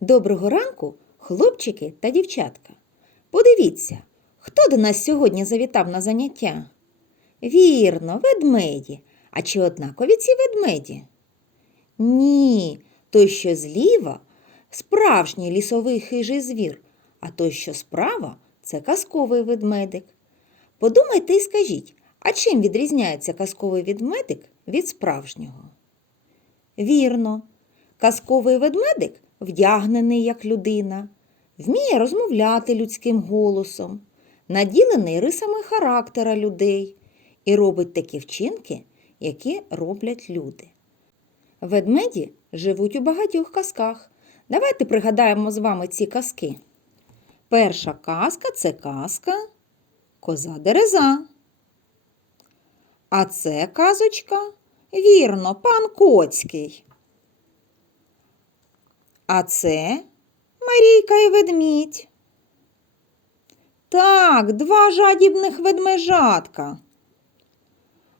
Доброго ранку, хлопчики та дівчатка. Подивіться, хто до нас сьогодні завітав на заняття? Вірно, ведмеді. А чи однакові ці ведмеді? Ні, той, що зліва, справжній лісовий хижий звір, а той, що справа, це казковий ведмедик. Подумайте і скажіть, а чим відрізняється казковий ведмедик від справжнього? Вірно, казковий ведмедик вдягнений як людина, вміє розмовляти людським голосом, наділений рисами характера людей і робить такі вчинки, які роблять люди. Ведмеді живуть у багатьох казках. Давайте пригадаємо з вами ці казки. Перша казка це казка Коза Дереза. А це казочка, вірно, пан Коцький. А це Марійка і ведмідь. Так, два жадібних ведмежатка.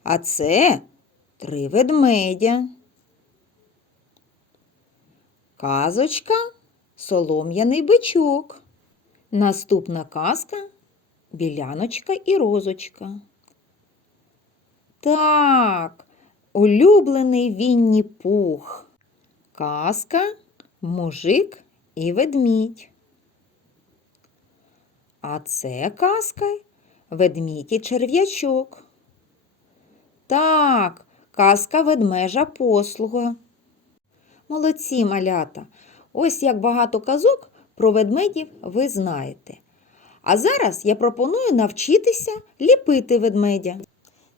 А це три ведмедя. Казочка Солом'яний бичок. Наступна казка Біляночка і розочка. Так, улюблений Вінні Пух. Казка Мужик і ведмідь. А це казка Ведмідь і черв'ячок. Так, казка ведмежа послуга. Молодці малята. Ось як багато казок про ведмедів ви знаєте. А зараз я пропоную навчитися ліпити ведмедя.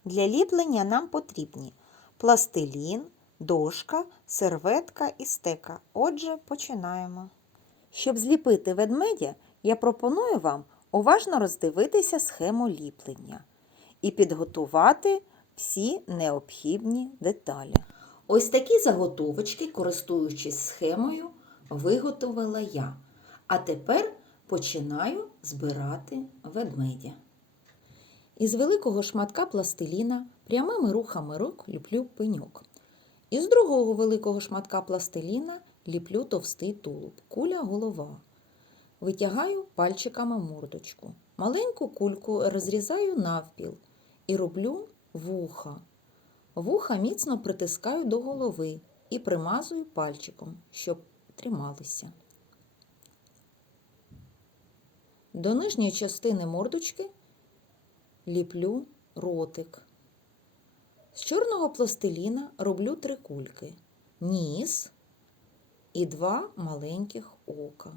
Для ліплення нам потрібні пластилін, дошка, серветка і стека. Отже, починаємо. Щоб зліпити ведмедя, я пропоную вам уважно роздивитися схему ліплення і підготувати всі необхідні деталі. Ось такі заготовочки, користуючись схемою, виготовила я. А тепер починаю збирати ведмедя. Із великого шматка пластиліна прямими рухами рук ліплю пеньок. Із другого великого шматка пластиліна ліплю товстий тулуб, куля голова. Витягаю пальчиками мордочку. Маленьку кульку розрізаю навпіл і роблю вуха. Вуха міцно притискаю до голови і примазую пальчиком, щоб трималися. До нижньої частини мордочки ліплю ротик. З чорного пластиліна роблю три кульки, ніс і два маленьких ока.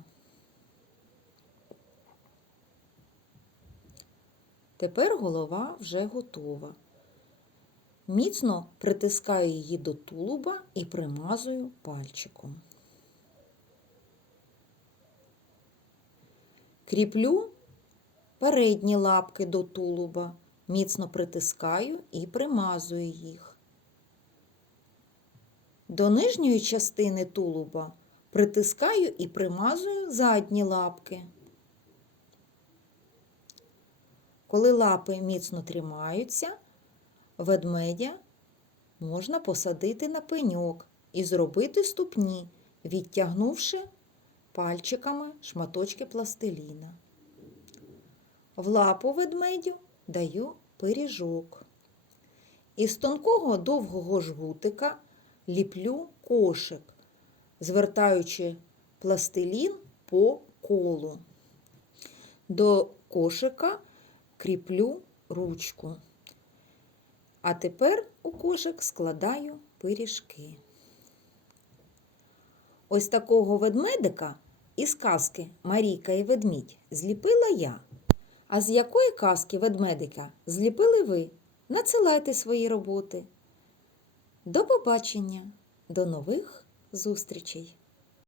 Тепер голова вже готова. Міцно притискаю її до тулуба і примазую пальчиком. Кріплю передні лапки до тулуба, міцно притискаю і примазую їх. До нижньої частини тулуба притискаю і примазую задні лапки. Коли лапи міцно тримаються, ведмедя можна посадити на пеньок і зробити ступні, відтягнувши пальчиками шматочки пластиліна. В лапу ведмедю даю пиріжок. Із тонкого довгого жгутика ліплю кошик, звертаючи пластилін по колу. До кошика кріплю ручку. А тепер у кошик складаю пиріжки. Ось такого ведмедика із казки Марійка і ведмідь зліпила я. А з якої казки ведмедика зліпили ви? Надсилайте свої роботи. До побачення, до нових зустрічей!